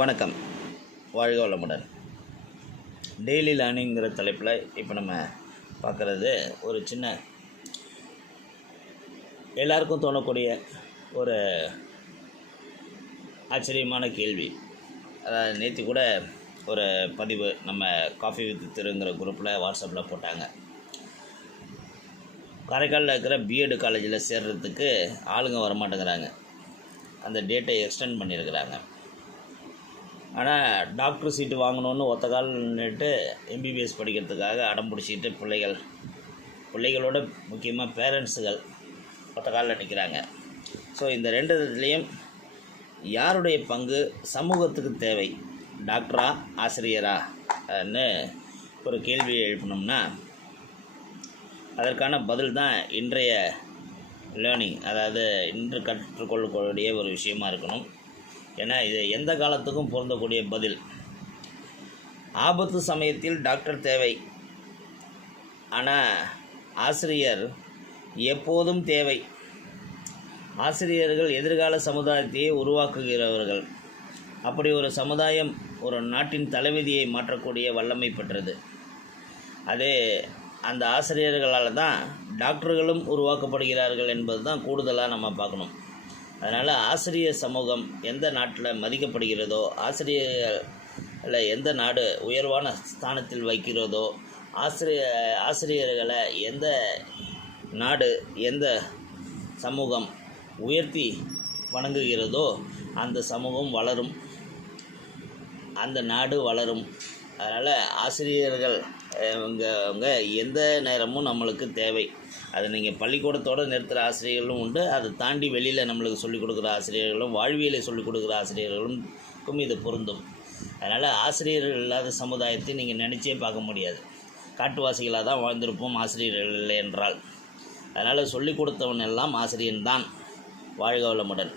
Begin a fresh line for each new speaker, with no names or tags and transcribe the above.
வணக்கம். வாழ்க வளமுடன். டெய்லி லேர்னிங்கிற தலைப்பில் இப்போ நம்ம பார்க்குறது ஒரு சின்ன எல்லாருக்கும் தோணக்கூடிய ஒரு ஆச்சரியமான கேள்வி. அதாவது நேற்று கூட ஒரு பதிவு நம்ம காஃபி வித் திருங்கிற குரூப்பில் வாட்ஸ்அப்பில் போட்டாங்க. காரைக்காலில் இருக்கிற பிஎட் காலேஜில் சேர்றதுக்கு ஆளுங்க வரமாட்டேங்கிறாங்க. அந்த டேட்டை எக்ஸ்டெண்ட் பண்ணியிருக்கிறாங்க. ஆனால் டாக்டர் சீட்டு வாங்கணுன்னு ஒத்த கால் நின்றுட்டு எம்பிபிஎஸ் படிக்கிறதுக்காக அடம் பிடிச்சிட்டு பிள்ளைகள். பிள்ளைகளோட முக்கியமாக பேரண்ட்ஸுகள் ஒத்த காலில் நிற்கிறாங்க ஸோ இந்த ரெண்டு இதுலேயும் யாருடைய பங்கு சமூகத்துக்கு தேவை? டாக்டரா ஆசிரியரான்னு ஒரு கேள்வியை எழுப்பினோம்னா அதற்கான பதில் தான் இன்றைய லேர்னிங் அதாவது இன்று கற்றுக்கொள்ளக்கூடிய ஒரு விஷயமா இருக்கணும். என இது எந்த காலத்துக்கும் பொருந்தக்கூடிய பதில். ஆபத்து சமயத்தில் டாக்டர் தேவை. ஆனால் ஆசிரியர் எப்போதும் தேவை. ஆசிரியர்கள் எதிர்கால சமுதாயத்தையே உருவாக்குகிறவர்கள். அப்படி ஒரு சமுதாயம் ஒரு நாட்டின் தலைவிதியை மாற்றக்கூடிய வல்லமை பெற்றது. அதே அந்த ஆசிரியர்களால் தான் டாக்டர்களும் உருவாக்கப்படுகிறார்கள் என்பது தான் கூடுதலாக நம்ம பார்க்கணும். அதனால் ஆசிரியர் சமூகம் எந்த நாட்டில் மதிக்கப்படுகிறதோ ஆசிரியர்களை எந்த நாடு உயர்வான ஸ்தானத்தில் வைக்கிறதோ ஆசிரிய ஆசிரியர்களை எந்த நாடு எந்த சமூகம் உயர்த்தி வணங்குகிறதோ அந்த சமூகம் வளரும். அந்த நாடு வளரும். அதனால் ஆசிரியர்கள் அவங்க அவங்க எந்த நேரமும் நம்மளுக்கு தேவை. அது நீங்கள் பள்ளிக்கூடத்தோடு நிறுத்துகிற ஆசிரியர்களும் உண்டு. அதை தாண்டி வெளியில் நம்மளுக்கு சொல்லிக் கொடுக்குற ஆசிரியர்களும் வாழ்வியலை சொல்லிக் கொடுக்குற ஆசிரியர்களுக்கும் இது பொருந்தும். அதனால் ஆசிரியர்கள் இல்லாத சமுதாயத்தை நீங்கள் நினச்சே பார்க்க முடியாது. காட்டுவாசிகளாக தான் வாழ்ந்திருப்போம் ஆசிரியர்கள் இல்லை என்றால் அதனால் சொல்லிக் கொடுத்தவன் எல்லாம் ஆசிரியன்தான். வாழ்க வளமுடன்.